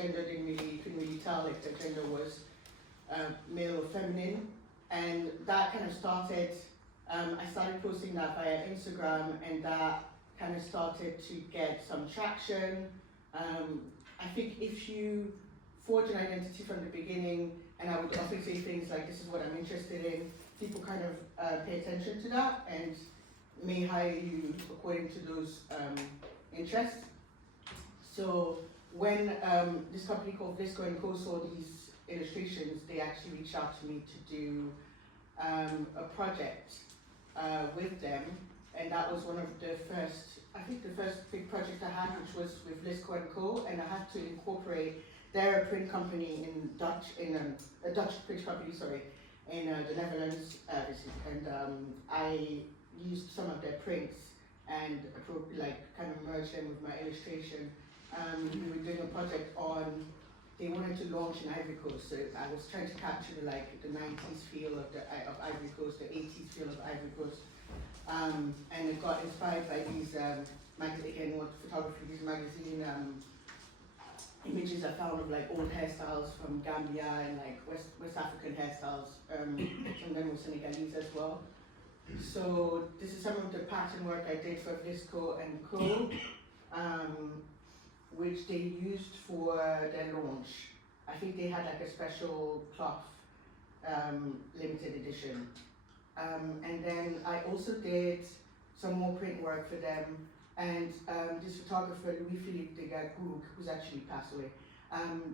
gender couldn't really tell if the gender was male or feminine, and that kind of started. I started posting that via Instagram, and that kind of started to get some traction. I think if you forge an identity from the beginning, and I would often say things like, this is what I'm interested in, people kind of pay attention to that and may hire you according to those interests. So when this company called Visco and Co saw these illustrations, they actually reached out to me to do a project with them, and that was one of the first, I think the first big project I had, which was with Visco and Co, and I had to incorporate their print company in Dutch, a Dutch print company, sorry, in the Netherlands, and I used some of their prints and kind of merged them with my illustration. We were doing a project on, they wanted to launch in Ivory Coast, so I was trying to capture the 90s feel of Ivory Coast, the 80s feel of Ivory Coast, and it got inspired by these these magazine images I found of old hairstyles from Gambia and West African hairstyles, some of them were Senegalese as well. So this is some of the pattern work I did for Visco and Co, which they used for their launch. I think they had a special cloth limited edition. And then I also did some more print work for them, and this photographer, Louis-Philippe de Gagoug, who's actually passed away,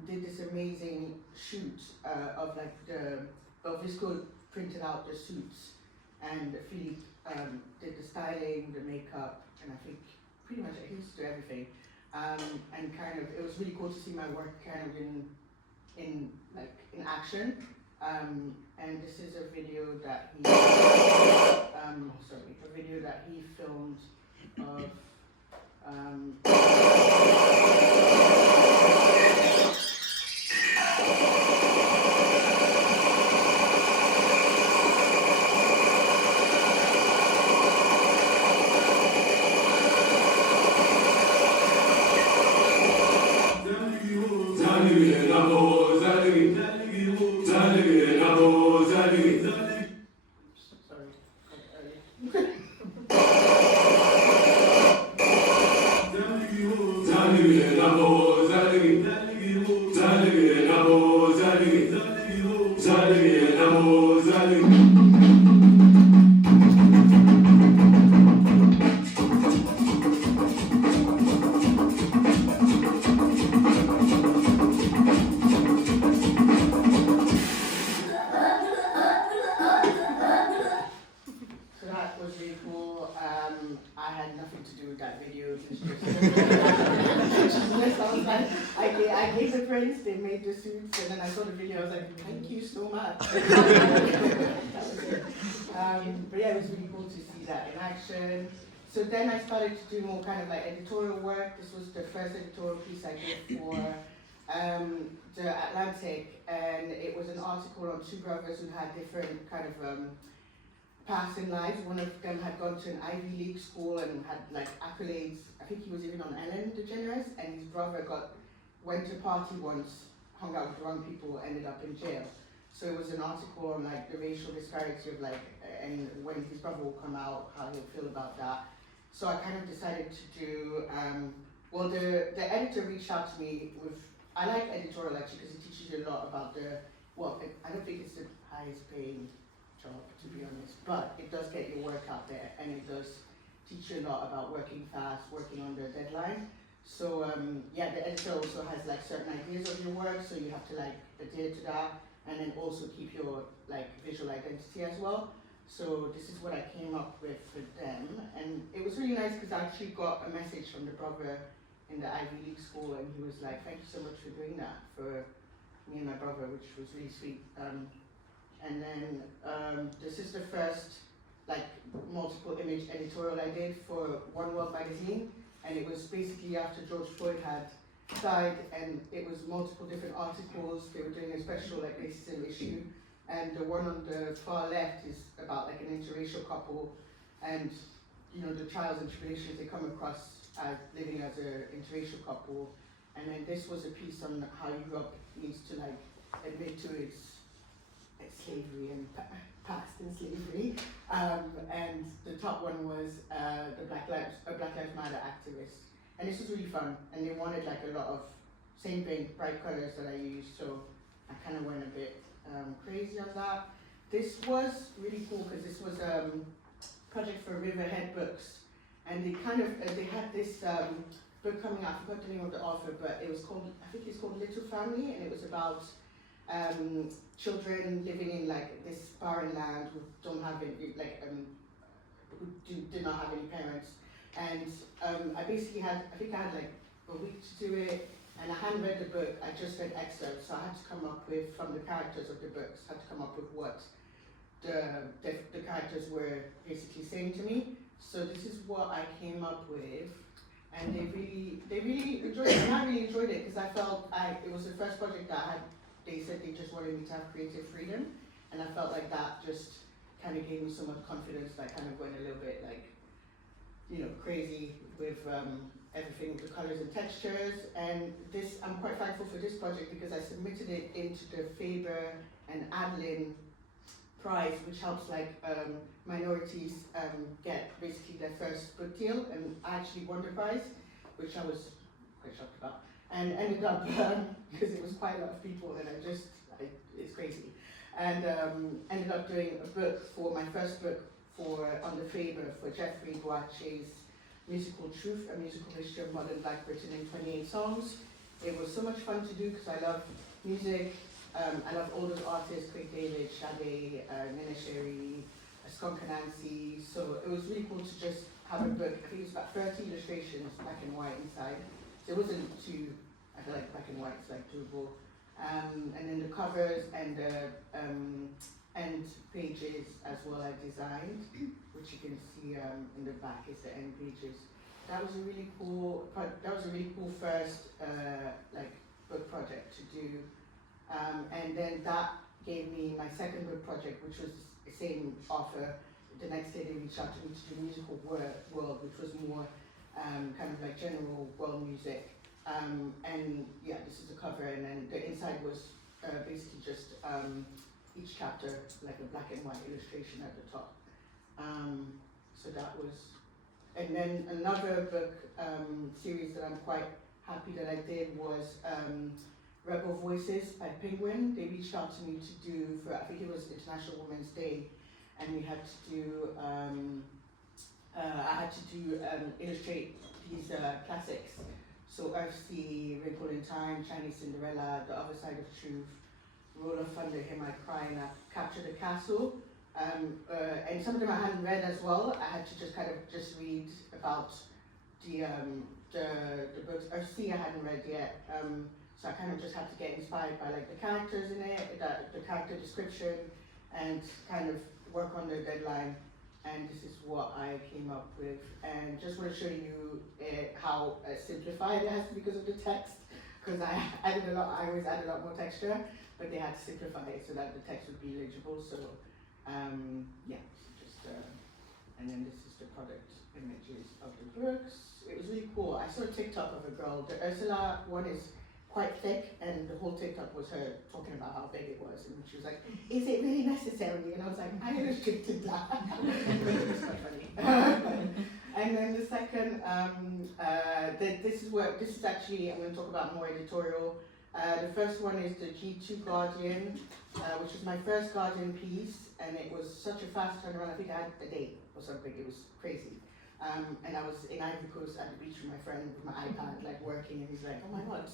did this amazing shoot of Visco printed out the suits, and Philippe did the styling, the makeup, and I think pretty much he used to do everything. And kind of, it was really cool to see my work kind of in action. And this is a video that he, filmed of, I gave the prints, they made the suits, and then I saw the video, I was like, thank you so much. But yeah, it was really cool to see that in action. So then I started to do more kind of editorial work. This was the first editorial piece I did for the Atlantic, and it was an article on two brothers who had different kind of paths in life. One of them had gone to an Ivy League school and had accolades. I think he was even on Ellen DeGeneres, and his brother went to a party once, hung out with the wrong people, ended up in jail. So it was an article on the racial disparity of and when his brother will come out, how he'll feel about that. So I kind of decided to do, well, the editor reached out to me with, I like editorial actually because it teaches you a lot about I don't think it's the highest paying job, to be honest, but it does get your work out there, and it does teach you a lot about working fast, working under a deadline. So yeah, the editor also has certain ideas of your work, so you have to adhere to that, and then also keep your visual identity as well. So this is what I came up with for them, and it was really nice because I actually got a message from the brother in the Ivy League school, and he was like, thank you so much for doing that for me and my brother, which was really sweet. And then this is the first multiple image editorial I did for One World magazine, and it was basically after George Floyd had died, and it was multiple different articles. They were doing a special racism issue, and the one on the far left is about an interracial couple, and the trials and tribulations they come across as living as an interracial couple, And then this was a piece on how Europe needs to like admit to its slavery and past in slavery. And the top one was a Black Lives Matter activist. And this was really fun. And they wanted like a lot of same thing, bright colors that I used. So I kind of went a bit crazy on that. This was really cool because this was a project for Riverhead Books. And they kind of, they had this book coming out, I forgot the name of the author, but it was called, I think it's called Little Family, and it was about children living in like this barren land who don't have any, like, who did not have any parents. And I basically had, I think I had like a week to do it, and I hadn't read the book, I just read excerpts, so I had to come up with, from the characters of the books, had to come up with what the characters were basically saying to me. So this is what I came up with, and they really enjoyed it, and I really enjoyed it because I felt it was the first project that I had. They said they just wanted me to have creative freedom, and I felt like that just kind of gave me so much confidence that I kind of went a little bit like, you know, crazy with everything with the colors and textures. And this, I'm quite thankful for this project because I submitted it into the Faber and Adeline prize, which helps like minorities get basically their first book deal, and I actually won the prize, which I was quite shocked about, and ended up because it was quite a lot of people, and it's crazy, and ended up doing a book for my first book for on the Faber for Jeffrey Boache's musical Truth, a musical history of modern Black Britain in 28 songs. It was so much fun to do because I love music. I love all those artists, Craig David, Sade, Nina Sherry, Skunk Nancy. So it was really cool to just have a book. I think it was about 30 illustrations, black and white inside. So it wasn't too, I feel like black and white is like doable. And then the covers and the end pages as well I designed, which you can see in the back is the end pages. That was a really cool, first like book project to do. And then that gave me my second book project, which was the same author. The next day they reached out to me to do musical world, which was more kind of like general world music. And yeah, this is the cover, and then the inside was basically just each chapter like a black and white illustration at the top. So that was, and then another book series that I'm quite happy that I did was Rebel Voices by Penguin. They reached out to me to do, for I think it was International Women's Day, and we had to do, I had to do, illustrate these classics. So Earthsea, Wrinkle in Time, Chinese Cinderella, The Other Side of Truth, Roll of Thunder, Hear My Cry, and I Captured a Castle. And some of them I hadn't read as well. I had to just kind of just read about the books. Earthsea I hadn't read yet. So I kind of just had to get inspired by like the characters in it, the character description, and kind of work on the deadline. And this is what I came up with. And just want to show you how simplified it has to be because of the text. Because I added a lot, I always add a lot more texture, but they had to simplify it so that the text would be legible. So yeah, just and then this is the product images of the books. It was really cool. I saw a TikTok of a girl. The Ursula one is quite thick, and the whole TikTok was her talking about how big it was, and she was like, "Is it really necessary?" And I was like, "I illustrated that." It was quite funny. And then the second, this is actually, I'm going to talk about more editorial. The first one is the G2 Guardian, which was my first Guardian piece, and it was such a fast turnaround. I think I had a day or something. It was crazy. And I was in Ivory Coast at the beach with my friend with my iPad, like working, and he's like, "Oh my God,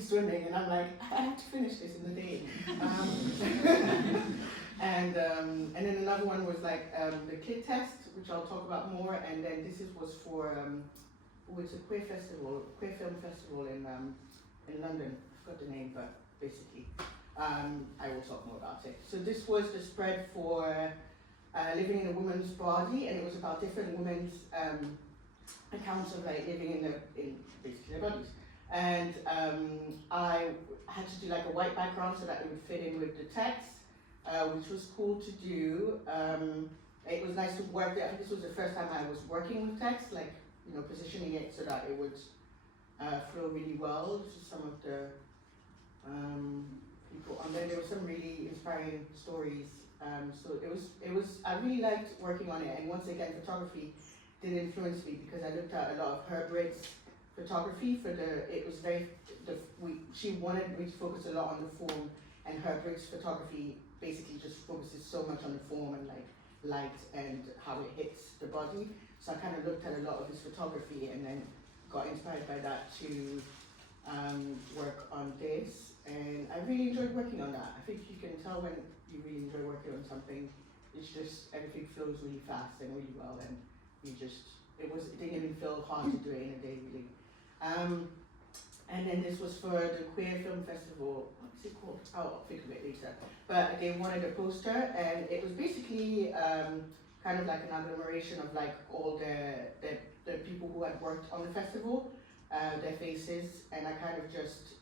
swimming," and I'm like, "I have to finish this in the day." And then another one was like the kid test, which I'll talk about more. And then this was for it's a queer film festival in London. I forgot the name, but basically, I will talk more about it. So this was the spread for living in a woman's body, and it was about different women's accounts of like living in basically their bodies. And I had to do like a white background so that it would fit in with the text, which was cool to do. It was nice to work there. I think this was the first time I was working with text, like, you know, positioning it so that it would flow really well. This is some of the people on there. There were some really inspiring stories. So it was, I really liked working on it. And once again, photography did influence me because I looked at a lot of Herbert's photography for it was very, she wanted me to focus a lot on the form, and Herbert's photography basically just focuses so much on the form and like light and how it hits the body. So I kind of looked at a lot of his photography and then got inspired by that to work on this. And I really enjoyed working on that. I think you can tell when you really enjoy working on something. It's just everything flows really fast and really well, and it didn't even feel hard to do it in a day really. And then this was for the Queer Film Festival. What's it called? I'll think of it later. But they wanted a poster, and it was basically kind of like an agglomeration of like all the people who had worked on the festival, their faces, and I kind of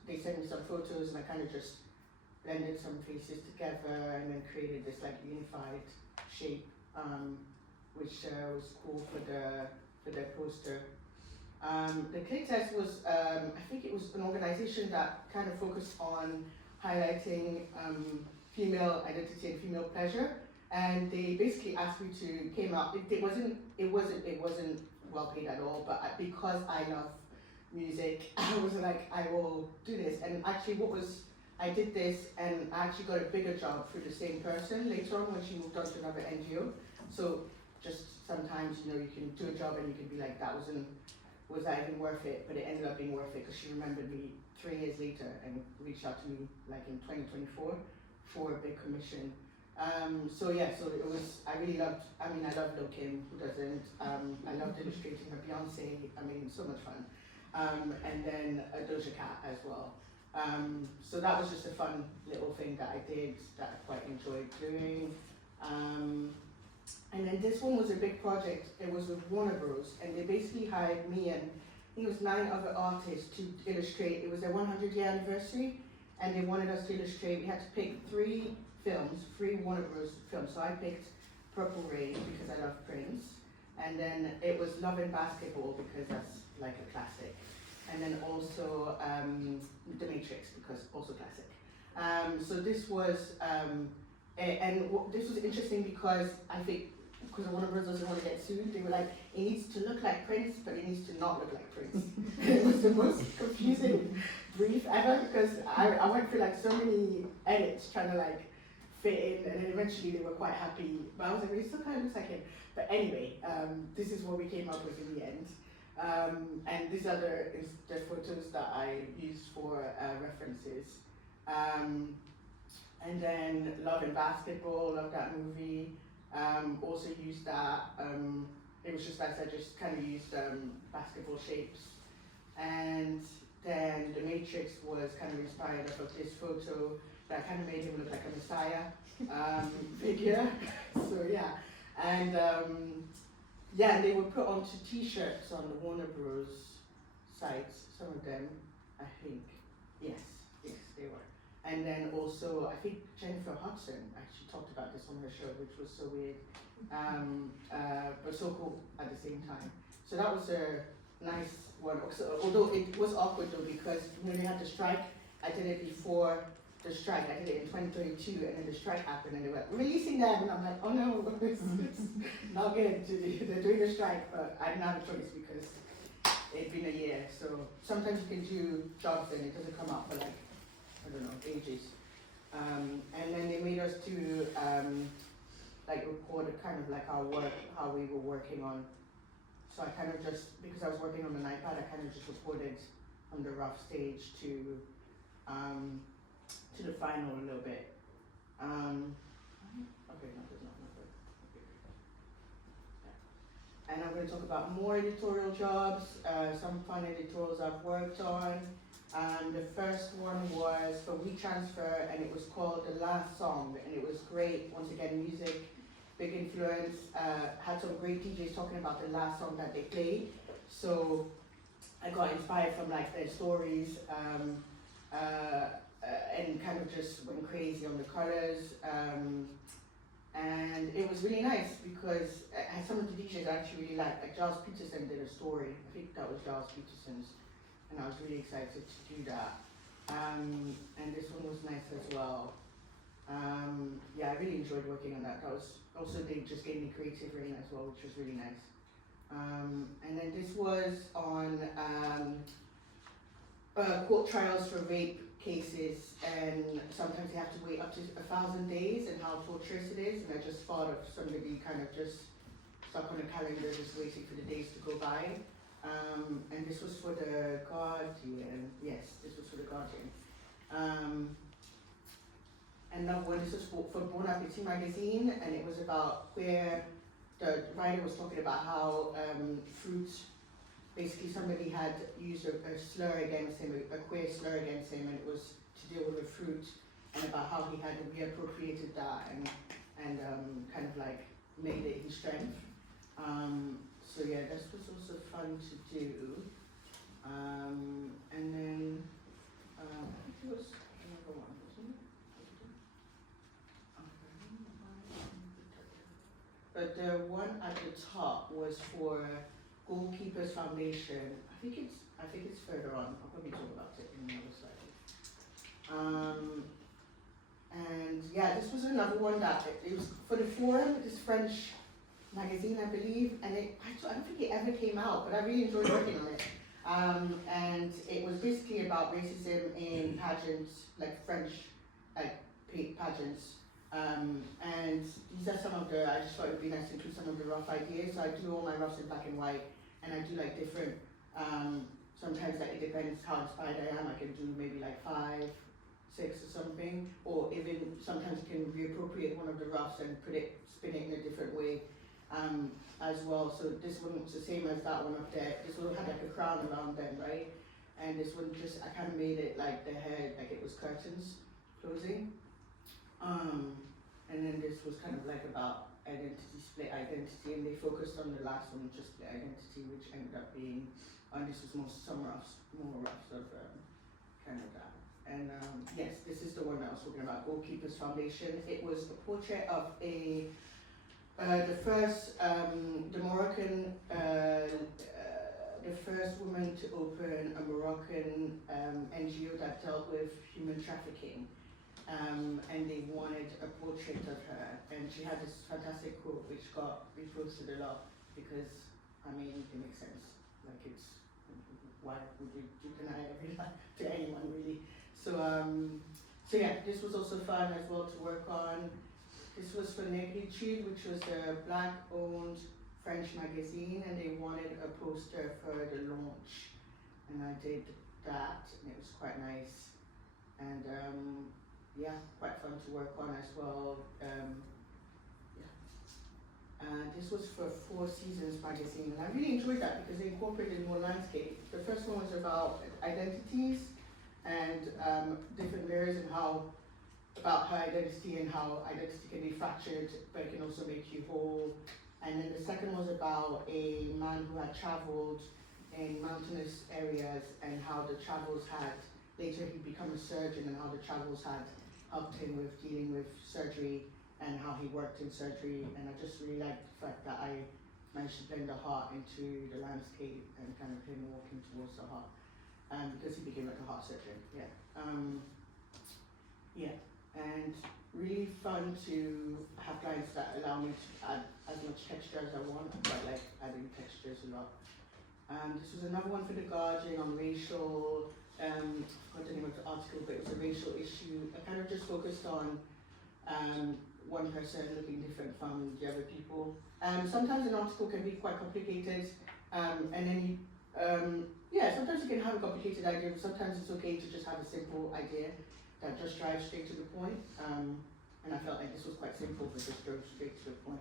they sent me some photos, and I kind of just blended some faces together and then created this like unified shape, which was cool for their poster. The Click Test was, I think it was an organization that kind of focused on highlighting female identity and female pleasure, and they basically asked me to came out. It wasn't well paid at all, but because I love music, I was like, I will do this. And actually, I did this, and I actually got a bigger job through the same person later on when she moved on to another NGO. So just sometimes, you can do a job and you can be like, was that even worth it? But it ended up being worth it because she remembered me 3 years later and reached out to me like in 2024 for a big commission. So it was, I love Lil Kim, who doesn't? I loved illustrating her Beyonce, so much fun. And then a Doja Cat as well. So that was just a fun little thing that I did that I quite enjoyed doing. And then this one was a big project. It was with Warner Bros. And they basically hired me and I think it was 9 other artists to illustrate. It was their 100-year anniversary, and they wanted us to illustrate. We had to pick 3 Warner Bros. Films. So I picked Purple Rain because I love Prince. And then it was Love and Basketball because that's like a classic. And then also The Matrix because also classic. So this was, this was interesting because I think, because Warner Bros. Doesn't want to get sued, they were like, it needs to look like Prince, but it needs to not look like Prince. It was the most confusing brief ever because I went through like so many edits trying to like fit in, and then eventually they were quite happy. But I was like, it still kind of looks like him. But anyway, this is what we came up with in the end. And these are the photos that I used for references. And then Love and Basketball, love that movie. Also used that, it was just as I just kind of used basketball shapes. And then The Matrix was kind of inspired off of this photo that kind of made him look like a Messiah figure. So yeah, and and they were put onto t-shirts on the Warner Bros. Sites, some of them, I think. Yes, they were. And then also, I think Jennifer Hudson actually talked about this on her show, which was so weird, but so cool at the same time. So that was a nice one. So, although it was awkward though, because when we had the strike, I did it before the strike. I did it in 2022, and then the strike happened, and they were releasing them, and I'm like, oh no, it's not good. They're doing a strike, but I didn't have a choice because it'd been a year. So sometimes you can do jobs and it doesn't come out for like, I don't know, ages. And then they made us to record kind of like our work, how we were working on. So I kind of just, because I was working on an iPad, I kind of just recorded on the rough stage to the final a little bit. Okay, no, there's not another. Okay. Yeah. And I'm going to talk about more editorial jobs, some fun editorials I've worked on. The first one was for WeTransfer, and it was called The Last Song, and it was great. Once again, music, big influence. Had some great DJs talking about the last song that they played. So I got inspired from like their stories, and kind of just went crazy on the colors. And it was really nice because some of the DJs I actually really liked. Like Giles Peterson did a story. I think that was Giles Peterson's and I was really excited to do that. And this one was nice as well. Yeah, I really enjoyed working on that. That was also, they just gave me creative reign as well, which was really nice. And then this was on court trials for rape cases, and sometimes you have to wait up to 1,000 days, and how torturous it is. And I just thought of somebody kind of just stuck on a calendar, just waiting for the days to go by. And this was for the Guardian. Yes, this was for the Guardian. Another one, this was for I.D Magazine, and it was about where the writer was talking about how fruit, basically somebody had used a slur against him, a queer slur against him, and it was to deal with a fruit, and about how he had reappropriated that and kind of like made it his strength. So yeah, this was also fun to do. And then I think it was another one, wasn't it? But the one at the top was for Goalkeepers Foundation. I think it's further on. I'll probably talk about it in another slide. And yeah, this was another one that it was for the Forum, this French magazine, I believe, and I don't think it ever came out, but I really enjoyed working on it. And it was basically about racism in pageants, like French, like pageants. And these are some of the, I just thought it would be nice to include some of the rough ideas. So I do all my roughs in black and white, and I do like different, sometimes like it depends how inspired I am. I can do maybe like 5, 6 or something, or even sometimes you can reappropriate one of the roughs and spin it in a different way. As well, so this one was the same as that one up there. This one had like a crown around them, right? And this one just, I kind of made it like the head, like it was curtains closing. And then this was kind of like about identity, split identity, and they focused on the last one, just split identity, which ended up being, this was more roughs of kind of that. And yes, this is the one that I was talking about, Goalkeepers Foundation. It was a portrait of the first, the Moroccan, the first woman to open a Moroccan NGO that dealt with human trafficking, and they wanted a portrait of her, and she had this fantastic quote which got reposted a lot because, I mean, it makes sense. Like why would you deny everything to anyone really? So yeah, this was also fun as well to work on. This was for Nagadi, which was a black-owned French magazine, and they wanted a poster for the launch, and I did that, and it was quite nice, and yeah, quite fun to work on as well. This was for 4 Seasons magazine, and I really enjoyed that because they incorporated more landscape. The first one was about identities and different layers and about her identity and how identity can be fractured, but it can also make you whole. And then the second was about a man who had traveled in mountainous areas and how the travels had, later he'd become a surgeon, and how the travels had helped him with dealing with surgery and how he worked in surgery. And I just really liked the fact that I managed to blend the heart into the landscape and kind of him walking towards the heart, because he became like a heart surgeon, yeah. Yeah. And really fun to have clients that allow me to add as much texture as I want. I quite like adding textures a lot. This was another one for The Guardian on racial, I forgot the name of the article, but it was a racial issue. I kind of just focused on one person looking different from the other people. Sometimes an article can be quite complicated, and then yeah, sometimes you can have a complicated idea, but sometimes it's okay to just have a simple idea that just drives straight to the point, and I felt like this was quite simple, but just drove straight to the point.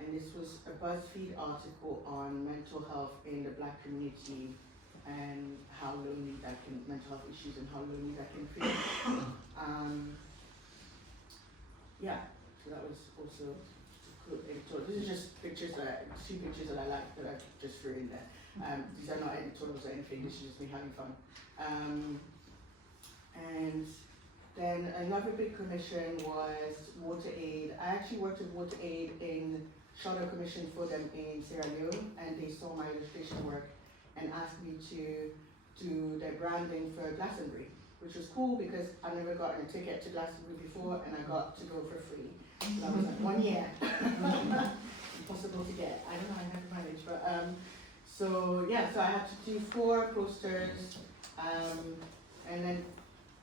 And this was a BuzzFeed article on mental health in the Black community and how lonely that can, mental health issues and how lonely that can feel. Yeah, so that was also cool editorial. This is just pictures that 2 pictures that I like that I just threw in there. These are not editorials or anything, this is just me having fun. And then another big commission was Water Aid. I actually worked with Water Aid in shot a commission for them in Sierra Leone, and they saw my illustration work, and asked me to do their branding for Glastonbury, which was cool because I've never gotten a ticket to Glastonbury before, and I got to go for free. So that was like 1 year. Impossible to get. I don't know, I never managed, but so yeah, so I had to do 4 posters, and then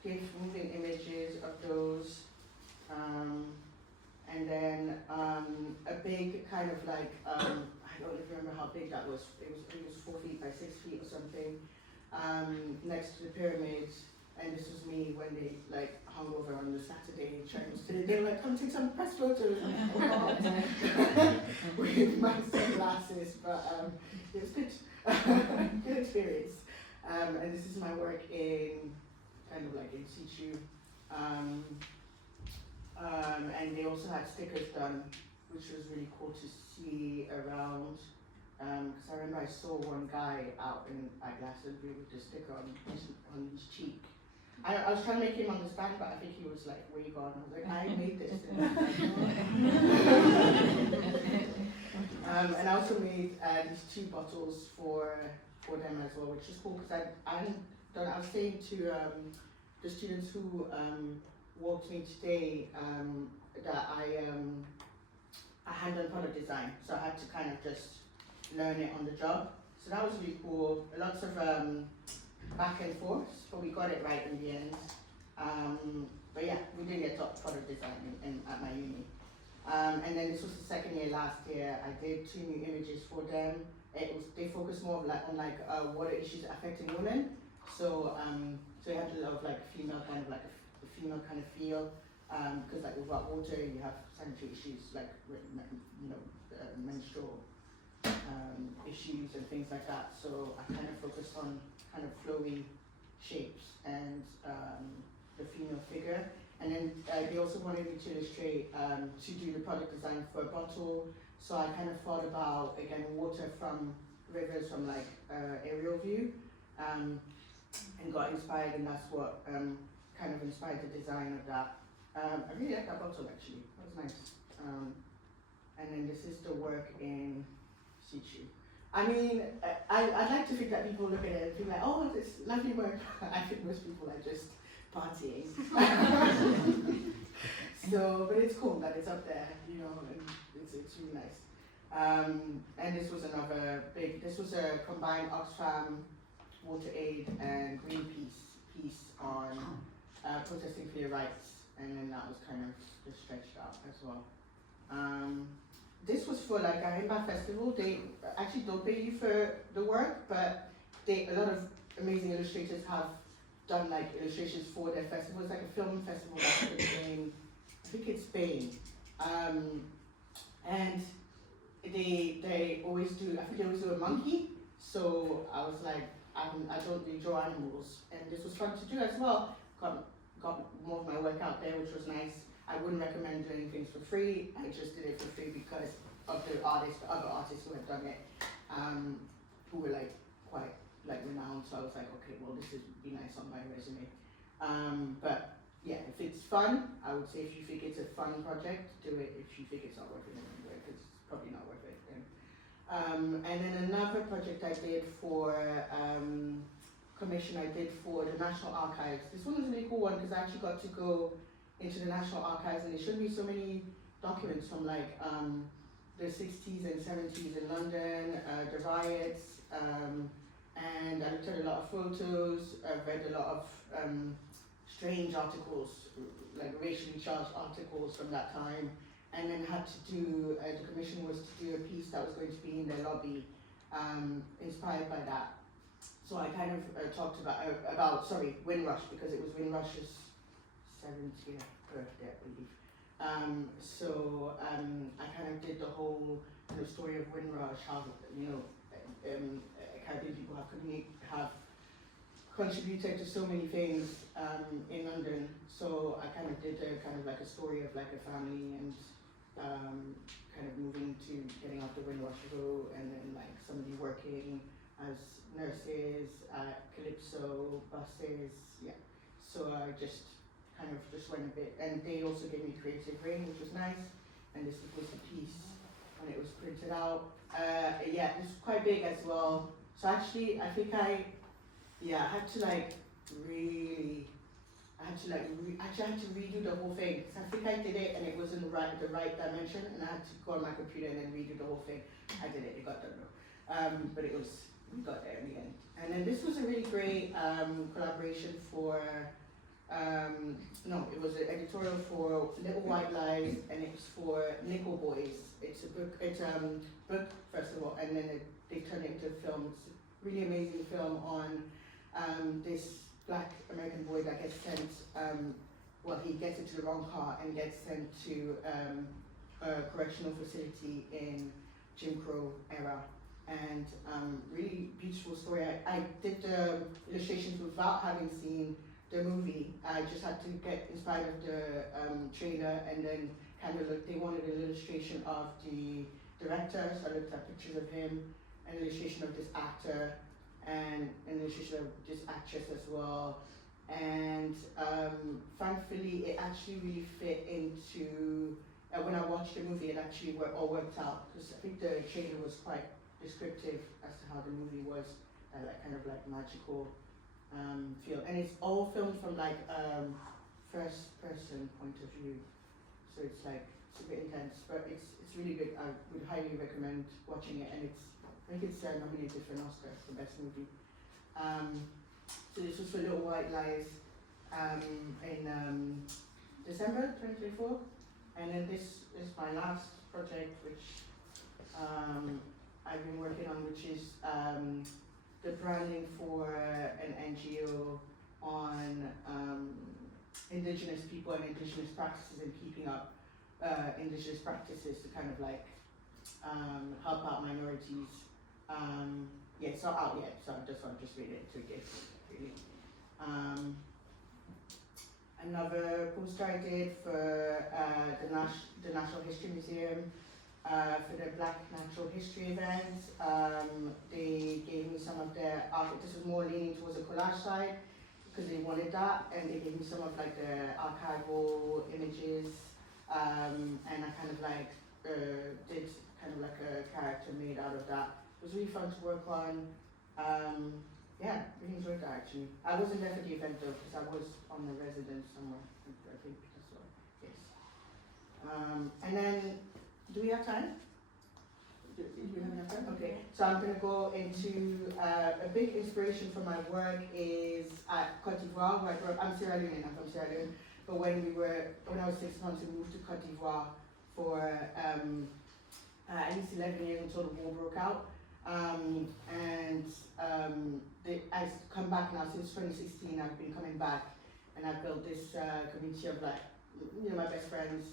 give moving images of those, and then a big kind of like I don't even remember how big that was. It was 4 feet by 6 feet or something, next to the pyramids. And this was me when they like hung over on the Saturday trains. They were like, come take some press photos with my sunglasses, but it was good, good experience. And this is my work in kind of like in situ. And they also had stickers done, which was really cool to see around. Because I remember I saw one guy out at Glastonbury with the sticker on his cheek. I was trying to make him understand, but I think he was like way gone. I was like, I made this. And I also made these 2 bottles for them as well, which is cool because I was saying to the students who walked me today that I handle product design, so I had to kind of just learn it on the job. So that was really cool. Lots of back and forth, but we got it right in the end. But yeah, we did get top product design at my uni. And then this was the 2nd year last year. I did 2 new images for them. They focused more on what are issues affecting women. So so you had a lot of like female kind of like a female kind of feel. Because like without water, you have sanitary issues like menstrual issues and things like that. So I kind of focused on kind of flowy shapes and the female figure. And then they also wanted me to illustrate, to do the product design for a bottle. So I kind of thought about, again, water from rivers from like aerial view, and got inspired, and that's what kind of inspired the design of that. I really like that bottle actually, that was nice. And then this is the work in situ. I mean, I'd like to think that people look at it and think like, oh, it's lovely work. I think most people are just partying. So, but it's cool that it's up there, you know, and it's really nice. And this was another this was a combined Oxfam, WaterAid and Greenpeace piece on protesting for your rights, and then that was kind of just stretched out as well. This was for like a Rimba festival. They actually don't pay you for the work, but a lot of amazing illustrators have done like illustrations for their festival. It's like a film festival that's in, I think it's Spain. And they always do, I think they always do a monkey. So I was like, I don't really draw animals. And this was fun to do as well. Got more of my work out there, which was nice. I wouldn't recommend doing things for free. I just did it for free because of the other artists who had done it, who were like quite like renowned. So I was like, okay, well, this would be nice on my resume. But yeah, if it's fun, I would say if you think it's a fun project, do it. If you think it's not worth it, then do it, because it's probably not worth it. And then another project I did for commission I did for the National Archives. This one was a really cool one because I actually got to go into the National Archives, and they showed me so many documents from like the 60s and 70s in London, the riots, and I looked at a lot of photos, read a lot of strange articles, like racially charged articles from that time, and then had to do, the commission was to do a piece that was going to be in their lobby, inspired by that. So I kind of talked about Windrush, because it was Windrush's 70th birthday, I believe. I kind of did the whole story of Windrush, how Caribbean people have contributed to so many things in London. So I kind of did a story of like a family and kind of moving to getting off the Windrush Road, and then like somebody working as nurses at Calypso buses, yeah. So I just kind of went a bit, and they also gave me creative reign, which was nice. And this was the piece when it was printed out. Yeah, it was quite big as well. So actually, I think I had to like really, actually I had to redo the whole thing. So I think I did it and it wasn't the right dimension, and I had to go on my computer and then redo the whole thing. I did it, it got done though. But we got there in the end. And then this was a really great collaboration for, it was an editorial for Little White Lies, and it was for Nickel Boys. It's a book, book festival, and then they turned it into a film. It's a really amazing film on this Black American boy that gets sent, he gets into the wrong car and gets sent to a correctional facility in Jim Crow era. And really beautiful story. I did the illustrations without having seen the movie. I just had to get inspired of the trailer, and then kind of they wanted an illustration of the director, so I looked at pictures of him, an illustration of this actor, and an illustration of this actress as well. And thankfully it actually really fit into, when I watched the movie, it actually all worked out, because I think the trailer was quite descriptive as to how the movie was, like kind of like magical feel. And it's all filmed from like first person point of view. So it's like, it's a bit intense, but it's really good. I would highly recommend watching it, and I think it's nominated for an Oscar for Best Movie. So this was for Little White Lies in December 2024. And then this is my last project, which I've been working on, which is the branding for an NGO on Indigenous people and Indigenous practices, and keeping up Indigenous practices to kind of like help out minorities. It's not out yet, so I just want to just read it to a gift, really. Another poster I did for the National History Museum, for the Black Natural History event. They gave me some of their art. This was more leaning towards the collage side, because they wanted that, and they gave me some of like the archival images, and I kind of like did kind of like a character made out of that. It was really fun to work on. Really enjoyed that actually. I wasn't there for the event though, because I was on the residence somewhere, I think, as well. Yes. And then, do we have time? Do we have enough time? Okay, so I'm going to go into a big inspiration for my work is at Côte d'Ivoire, where I grew up. I'm Sierra Leonean, I'm from Sierra Leone, but when I was 6 months, we moved to Côte d'Ivoire for at least 11 years until the war broke out. I've come back now since 2016. I've been coming back, and I've built this community of like, my best friends,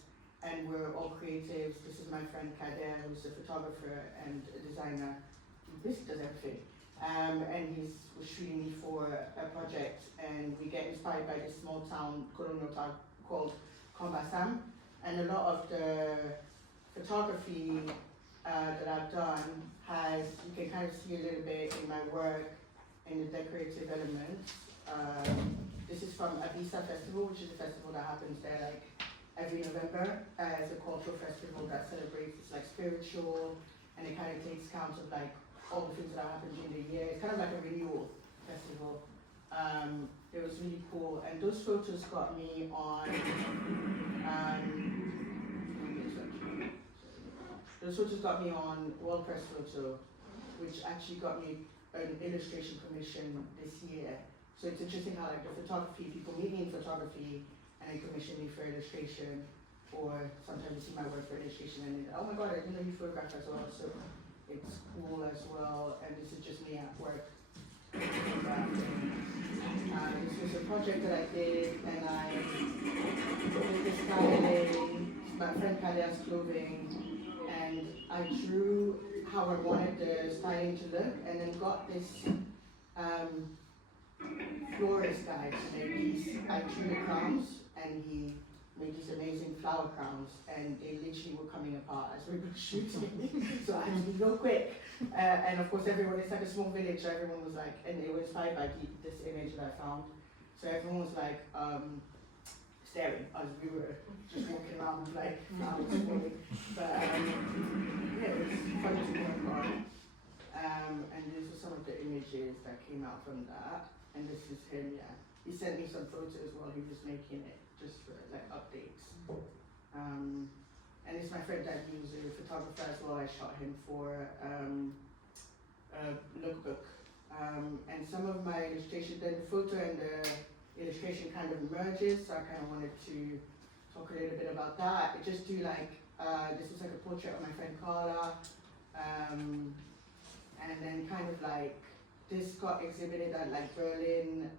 and we're all creatives. This is my friend Kader, who's a photographer and a designer. He basically does everything. And he was shooting me for a project, and we get inspired by this small town, colonial town called Combasam, and a lot of the photography that I've done you can kind of see a little bit in my work in the decorative elements. This is from Abisa Festival, which is a festival that happens there like every November as a cultural festival that celebrates, it's like spiritual, and it kind of takes count of like all the things that happened during the year. It's kind of like a renewal festival. It was really cool, and those photos got me on those photos got me on World Press Photo, which actually got me an illustration commission this year. So it's interesting how like the photography, people meet me in photography and they commission me for illustration, or sometimes they see my work for illustration and they, oh my god, I didn't know you photograph as well. So it's cool as well, and this is just me at work. This was a project that I did, and I did this styling, my friend Kalia's clothing, and I drew how I wanted the styling to look, and then got this florist guy to make these. I drew the crowns, and he made these amazing flower crowns, and they literally were coming apart as we were shooting. So I had to be real quick. And of course everyone, it's like a small village, so everyone was like, and they were inspired by this image that I found. So everyone was like staring as we were just walking around with like flowers falling. But yeah, it was fun to work on. And these are some of the images that came out from that. And this is him, yeah. He sent me some photos while he was making it, just for like updates. And it's my friend that who's a photographer as well. I shot him for a lookbook. And some of my illustration, then the photo and the illustration kind of merges, so I kind of wanted to talk a little bit about that. I just do like, this was like a portrait of my friend Carla, and then kind of like, this got exhibited at like Berlin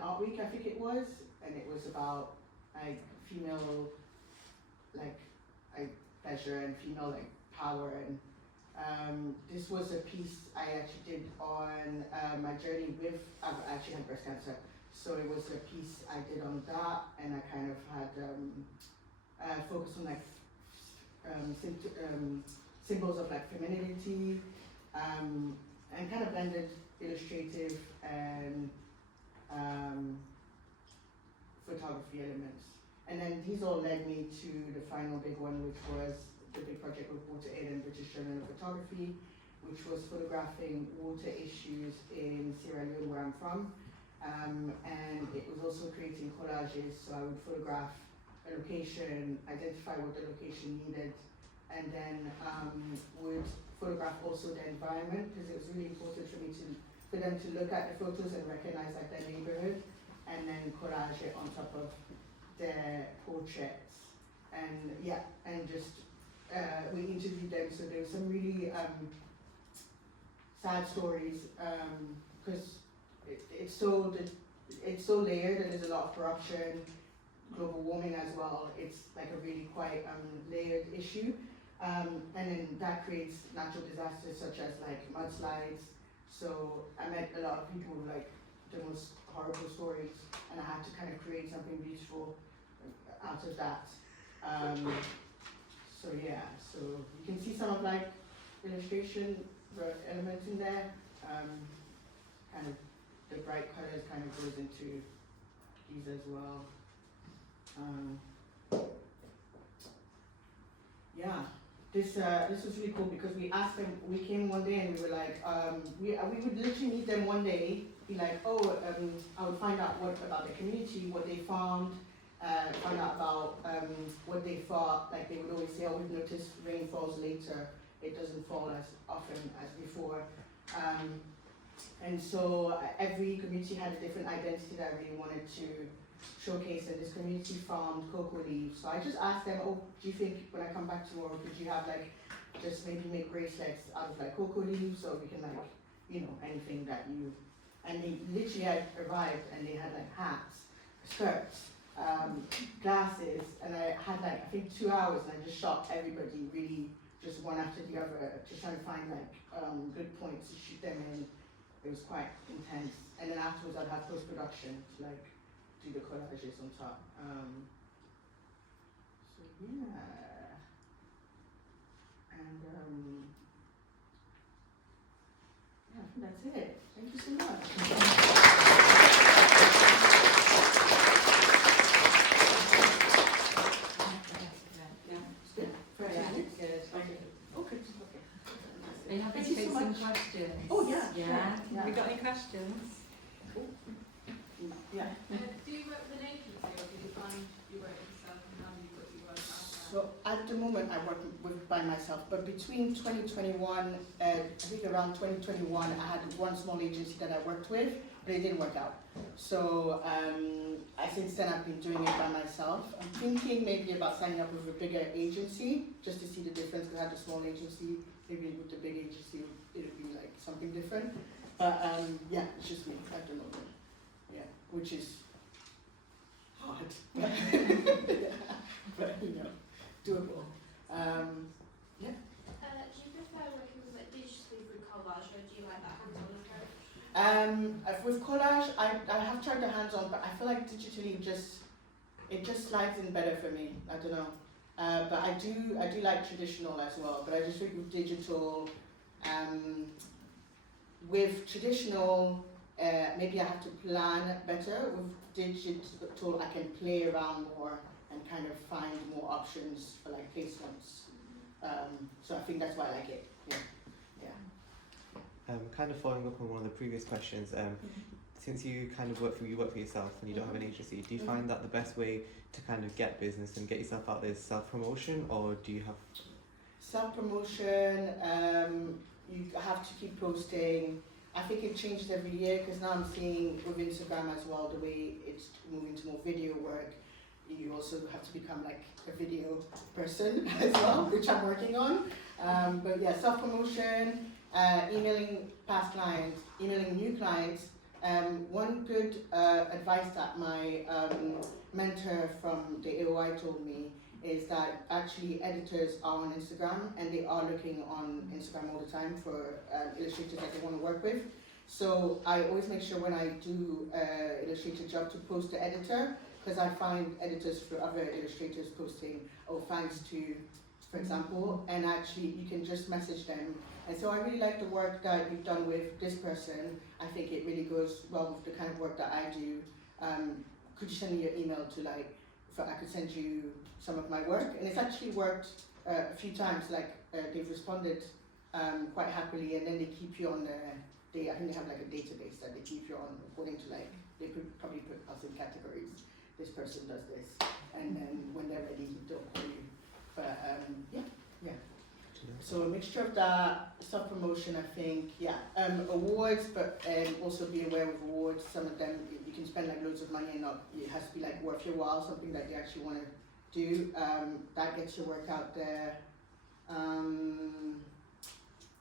Art Week, I think it was, and it was about like female, like pleasure and female like power, and this was a piece I actually did on my journey with, I've actually had breast cancer, so it was a piece I did on that, and I kind of had focused on like symbols of like femininity, and kind of blended illustrative and photography elements. And then these all led me to the final big one, which was the big project with Water Aid and British Journal of Photography, which was photographing water issues in Sierra Leone, where I'm from. And it was also creating collages, so I would photograph a location, identify what the location needed, and then would photograph also the environment, because it was really important for them to look at the photos and recognize like their neighborhood, and then collage it on top of their portraits. And yeah, and just we interviewed them, so there were some really sad stories, because it's so layered, and there's a lot of corruption, global warming as well. It's like a really quite layered issue, and then that creates natural disasters such as like mudslides. So I met a lot of people with like the most horrible stories, and I had to kind of create something beautiful out of that. So yeah, so you can see some of like illustration elements in there. Kind of the bright colors kind of goes into these as well. Yeah, this was really cool because we asked them. We came one day and we were like, we would literally meet them one day, be like, oh, I would find out what about the community, what they found, find out about what they thought. Like they would always say, oh, we've noticed rain falls later. It doesn't fall as often as before. And so every community had a different identity that I really wanted to showcase, and this community farmed cocoa leaves. So I just asked them, oh, do you think when I come back tomorrow, could you have like, just maybe make bracelets out of like cocoa leaves, or we can like, you know, anything that you, and they literally had arrived and they had like hats, skirts, glasses, and I had like, I think 2 hours, and I just shot everybody really just one after the other, just trying to find like good points to shoot them in. It was quite intense. And then afterwards I'd have post-production to like do the collages on top. So yeah. And yeah, I think that's it. Thank you so much. Are you happy to take some questions? Oh yeah. Yeah. Yeah. Have we got any questions? Yeah. Do you work with an agency, or do you find you work yourself, and how do you put your work out there? So at the moment I work by myself, but between 2021, I think around 2021, I had one small agency that I worked with, but it didn't work out. So since then I've been doing it by myself. I'm thinking maybe about signing up with a bigger agency, just to see the difference, because I had a small agency. Maybe with the big agency it would be like something different. But yeah, it's just me at the moment. Yeah, which is hard. Yeah. But you know, doable. Yeah. Do you prefer working with like digitally through collage, or do you like that hands-on approach? With collage, I have tried the hands-on, but I feel like digitally it just slides in better for me. I don't know. But I do like traditional as well. But I just think with digital, maybe I have to plan better. With digital, I can play around more and kind of find more options for like placements. So I think that's why I like it. Yeah. Kind of following up on one of the previous questions, since you kind of work for yourself and you don't have an agency, do you find that the best way to kind of get business and get yourself out there is self-promotion, or do you have... Self-promotion, you have to keep posting. I think it changes every year, because now I'm seeing with Instagram as well, the way it's moving to more video work, you also have to become like a video person as well, which I'm working on. But yeah, self-promotion, emailing past clients, emailing new clients. One good advice that my mentor from the AOI told me is that actually editors are on Instagram, and they are looking on Instagram all the time for illustrators that they want to work with. So I always make sure when I do illustrator job to post the editor, because I find editors for other illustrators posting, oh, thanks to, for example, and actually you can just message them. And so I really like the work that you've done with this person. I think it really goes well with the kind of work that I do. Could you send me your email to like, I could send you some of my work? And it's actually worked a few times, like they've responded quite happily, and then they keep you on I think they have like a database that they keep you on according to like, they could probably put us in categories. This person does this, and then when they're ready, they'll call you. But yeah. So a mixture of that, self-promotion, I think, awards, but also be aware of awards. Some of them, you can spend like loads of money and not, it has to be like worth your while, something that you actually want to do. That gets your work out there.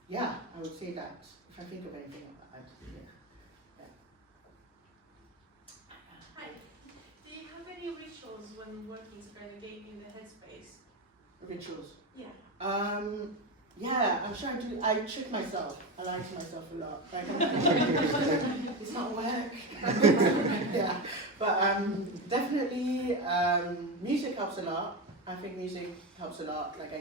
Yeah, I would say that. If I think of anything, I'd Hi. Do you have any rituals when working to kind of get you in the headspace? Rituals. Yeah. Yeah, I'm sure I do. I trick myself. I lie to myself a lot. Like, I'm like, it's not work. Yeah, but definitely music helps a lot. I think music helps a lot. Like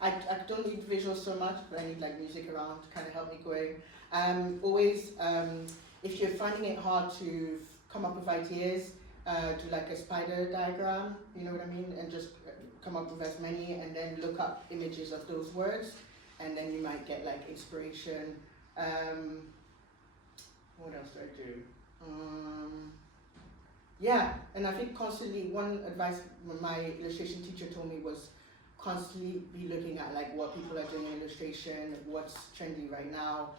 I don't need visuals so much, but I need like music around to kind of help me going. Always, if you're finding it hard to come up with ideas, do like a spider diagram, you know what I mean, and just come up with as many, and then look up images of those words, and then you might get like inspiration. What else do I do? Yeah, and I think constantly, one advice my illustration teacher told me was constantly be looking at like what people are doing in illustration, what's trendy right now,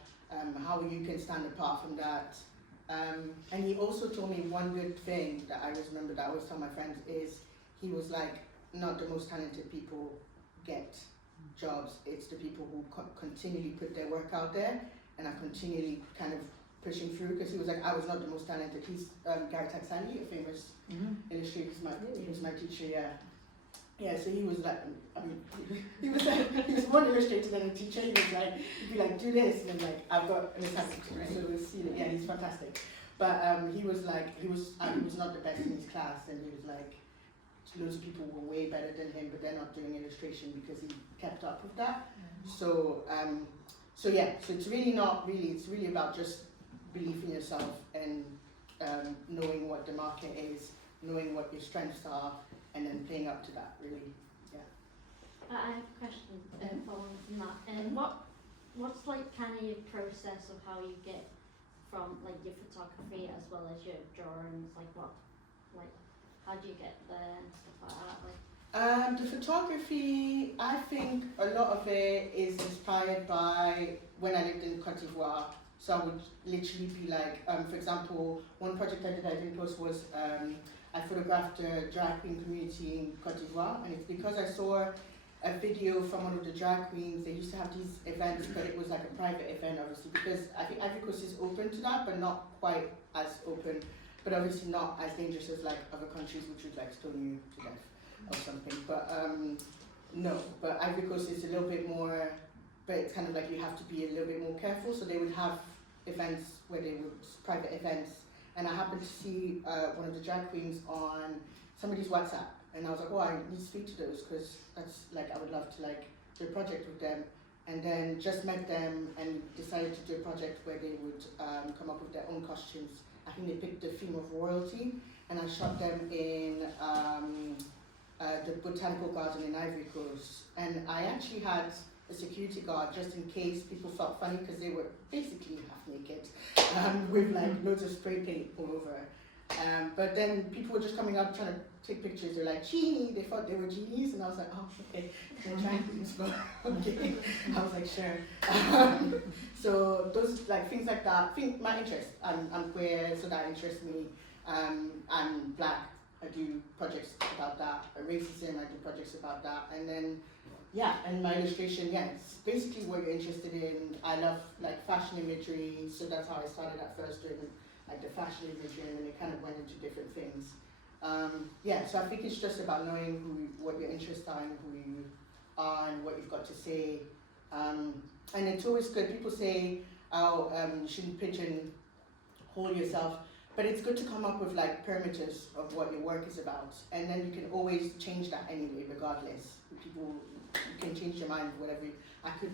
how you can stand apart from that. And he also told me one good thing that I always remember, that I always tell my friends, is he was like, not the most talented people get jobs, it's the people who continually put their work out there and are continually kind of pushing through. Because he was like, I was not the most talented. He's Gary Taxani, a famous illustrator, he was my teacher, yeah, so he was like, I mean, he was more illustrator than a teacher. He was like, he'd be like, do this, and then like, I've got an assignment, so we'll see it. Yeah, he's fantastic. But he was like, he was not the best in his class, and he was like, loads of people were way better than him, but they're not doing illustration because he kept up with that. So yeah, so it's really not really, it's really about just belief in yourself and knowing what the market is, knowing what your strengths are, and then playing up to that, really. Yeah. I have a question following from that. What's like kind of your process of how you get from like your photography as well as your drawings? How do you get there and stuff like that? The photography, I think a lot of it is inspired by when I lived in Côte d'Ivoire. So I would literally be like, for example, one project I didn't post was I photographed the drag queen community in Côte d'Ivoire, and it's because I saw a video from one of the drag queens. They used to have these events, but it was like a private event, obviously, because I think Ivory Coast is open to that, but not quite as open, but obviously not as dangerous as like other countries which would like stone you to death or something. But no, but Ivory Coast is a little bit more, but it's kind of like you have to be a little bit more careful. So they would have events where they would, private events, and I happened to see one of the drag queens on somebody's WhatsApp, and I was like, oh, I need to speak to those, because that's like, I would love to like do a project with them. And then just met them and decided to do a project where they would come up with their own costumes. I think they picked the theme of royalty, and I shot them in the botanical garden in Ivory Coast, and I actually had a security guard just in case people felt funny because they were basically half naked with like loads of spray paint all over. But then people were just coming up trying to take pictures. They're like, genie, they thought they were genies, and I was like, oh, okay, they're trying to explore. Okay, I was like, sure. So those like things like that, my interest. I'm queer, so that interests me. I'm black. I do projects about that. Racism, I do projects about that, and then. Yeah, and my illustration, yeah, it's basically what you're interested in. I love like fashion imagery, so that's how I started at first doing like the fashion imagery, and then it kind of went into different things. Yeah, so I think it's just about knowing what your interests are and who you are and what you've got to say. And it's always good. People say, oh, you shouldn't pigeonhole yourself, but it's good to come up with like parameters of what your work is about, and then you can always change that anyway, regardless. People, you can change your mind, whatever. I could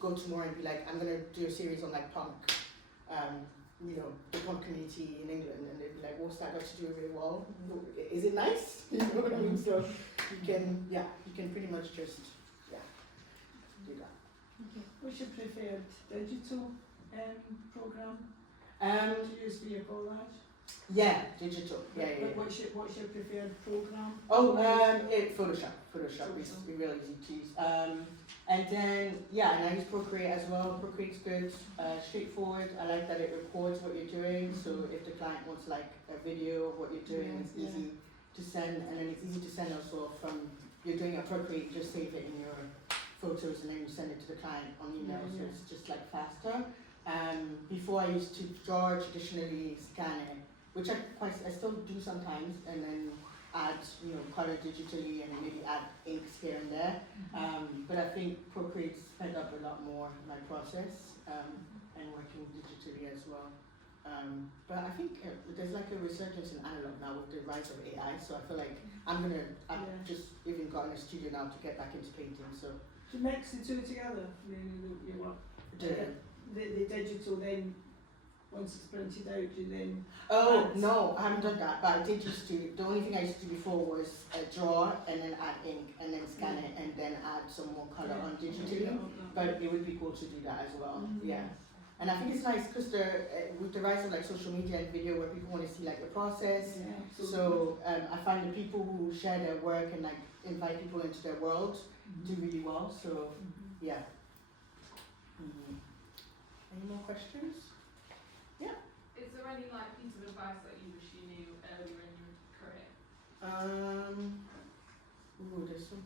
go tomorrow and be like, I'm gonna do a series on like punk, you know, the punk community in England, and they'd be like, what's that got to do with it? Well, is it nice? You know what I mean? So you can, yeah, you can pretty much just, yeah, do that. Okay. What's your preferred digital program to use for your collage? Yeah, digital. Yeah, yeah. What's your preferred program? Oh, Photoshop. We really easy to use. And then, yeah, and I use Procreate as well. Procreate's good, straightforward. I like that it records what you're doing. So if the client wants like a video of what you're doing, it's easy to send. And then it's easy to send also from, you're doing a Procreate, you just save it in your photos and then you send it to the client on email. So it's just like faster. Before I used to draw traditionally, scan it, which I still do sometimes, and then add, you know, color digitally and maybe add inks here and there. But I think Procreate sped up a lot more my process and working digitally as well. But I think there's like a resurgence in analog now with the rise of AI. So I feel like I've just even gotten a studio now to get back into painting. So to mix the two together, you work. The digital then. Once it's printed out, you then... Oh, no, I haven't done that, but I did used to. The only thing I used to do before was draw and then add ink and then scan it and then add some more colour on digitally. But it would be cool to do that as well, yeah. And I think it's nice because with the rise of like social media and video where people want to see like the process. Yeah, so I find the people who share their work and like invite people into their world do really well, so yeah. Any more questions? Yeah. Is there any like piece of advice that you wish you knew earlier in your career? Ooh, there's some.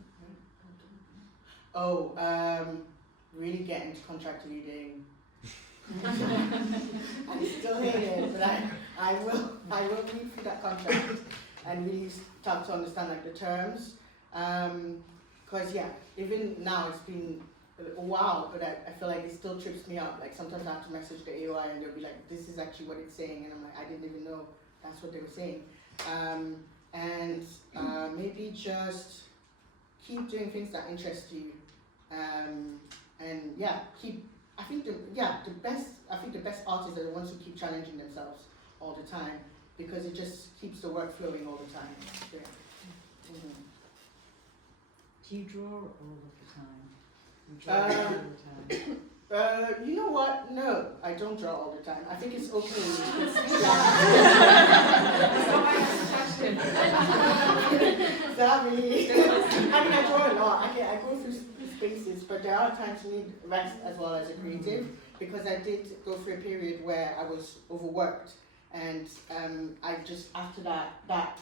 Really get into contract reading. I still hate it, but I will read through that contract and really start to understand like the terms. Because yeah, even now it's been a while, but I feel like it still trips me up. Like sometimes I have to message the AOI and they'll be like, this is actually what it's saying, and I'm like, I didn't even know that's what they were saying. Maybe just keep doing things that interest you, and yeah, I think the best artists are the ones who keep challenging themselves all the time, because it just keeps the work flowing all the time. Yeah. Do you draw all of the time? You draw all the time? You know what? No, I don't draw all the time. I think it's okay. I draw a lot. I go through spaces, but there are times you need rest as well as a creative, because I did go through a period where I was overworked, and I just, after that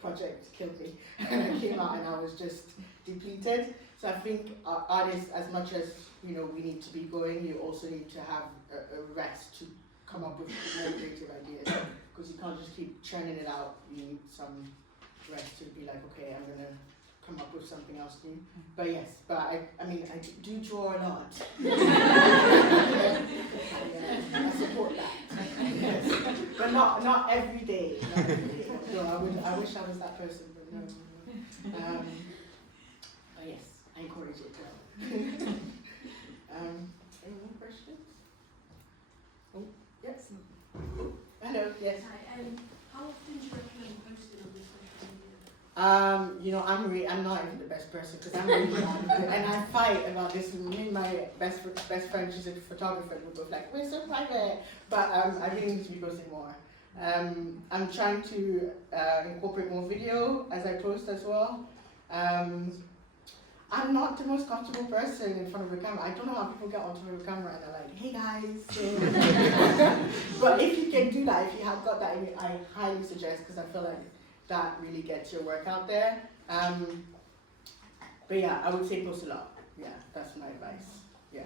project killed me, and I came out and I was just depleted. So I think artists, as much as we need to be going, you also need to have a rest to come up with more creative ideas, because you can't just keep churning it out. You need some rest to be like, okay, I'm gonna come up with something else new. But yes, I do draw a lot. I support that. Yes. But not every day. Not every day. No, I wish I was that person, but no. Yes, I encourage it though. Any more questions? Oh, yes. Oh, hello, yes. Hi, how often do you recommend posting on your social media? You know, I'm not even the best person because I'm really bad, and I fight about this. Me and my best friend, she's a photographer, we're both like, we're so private, but I really need to be posting more. I'm trying to incorporate more video as I post as well. I'm not the most comfortable person in front of a camera. I don't know how people get onto a camera and they're like, hey guys. But if you can do that, if you have got that, I highly suggest, because I feel like that really gets your work out there. But yeah, I would say post a lot. Yeah, that's my advice. Yeah,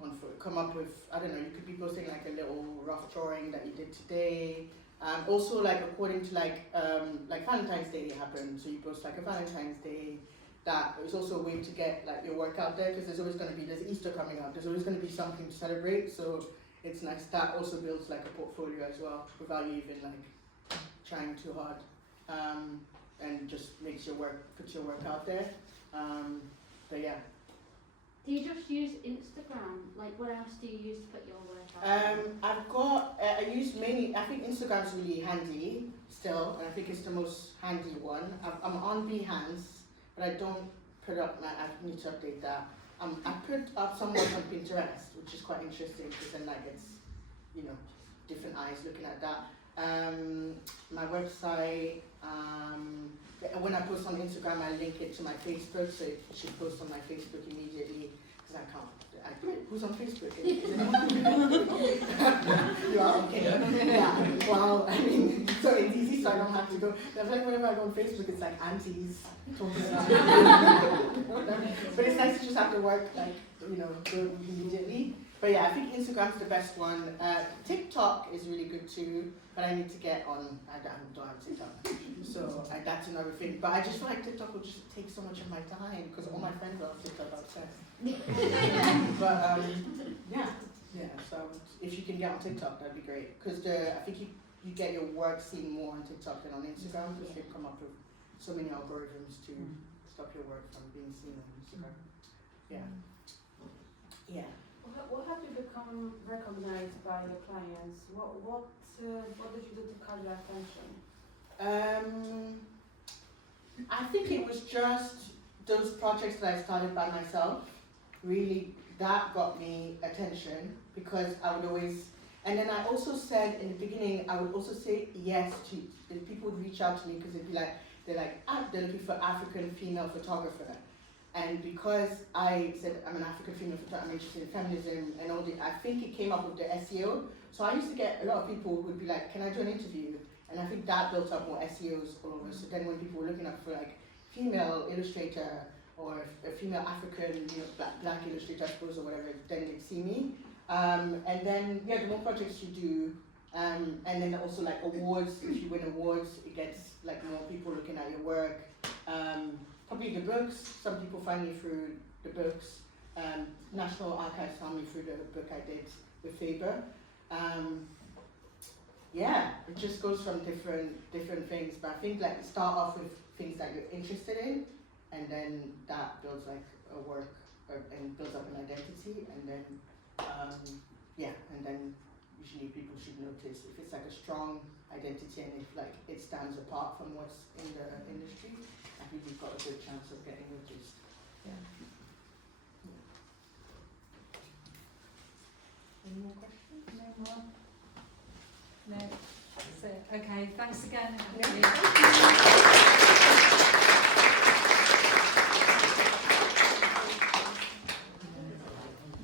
on foot. Come up with, I don't know, you could be posting like a little rough drawing that you did today. Also, like according to like Valentine's Day happened, so you post like a Valentine's Day. That is also a way to get like your work out there, because there's always going to be, there's Easter coming up, there's always going to be something to celebrate, so it's nice. That also builds like a portfolio as well, without you even like trying too hard, and just puts your work out there. But yeah. Do you just use Instagram? Like, what else do you use to put your work out? I use mainly, I think Instagram's really handy still, and I think it's the most handy one. I'm on Behance, but I don't put up I need to update that. I put up some work on Pinterest, which is quite interesting, because then that gets, you know, different eyes looking at that. My website, when I post on Instagram, I link it to my Facebook, so it should post on my Facebook immediately, because I can't. Who's on Facebook? Is anyone on Facebook? You are? Okay. Yeah. Well, I mean, so it's easy, so I don't have to go. That's like whenever I go on Facebook, it's like aunties talking about But it's nice to just have to work, like, you know, go immediately. But yeah, I think Instagram's the best one. TikTok is really good too, but I need to get on. I don't have TikTok, so that's another thing. But I just feel like TikTok will just take so much of my time, because all my friends are on TikTok obsessed. But yeah. So if you can get on TikTok, that'd be great, because I think you get your work seen more on TikTok than on Instagram, because they've come up with so many algorithms to stop your work from being seen on Instagram. Yeah. Yeah. What have you become recognized by your clients? What did you do to catch their attention? I think it was just those projects that I started by myself. Really, that got me attention, because I would always, and then I also said in the beginning, I would also say yes to, people would reach out to me, because they'd be like, they're looking for African female photographer. And because I said I'm an African female photographer, I'm interested in feminism and all I think it came up with the SEO. So I used to get a lot of people who would be like, can I do an interview? And I think that built up more SEOs all over. So then when people were looking up for like female illustrator or a female African, you know, black illustrator, I suppose, or whatever, then they'd see me. And then, yeah, the more projects you do, and then also like awards, if you win awards, it gets like more people looking at your work. Probably the books, some people find me through the books. National Archives found me through the book I did with Faber. Yeah, it just goes from different things, but I think like start off with things that you're interested in, and then that builds like a work and builds up an identity, and then and then usually people should notice if it's like a strong identity and if like it stands apart from what's in the industry. I think you've got a good chance of getting noticed. Yeah. Any more questions? No more? No. That's it. Okay, thanks again. Yeah.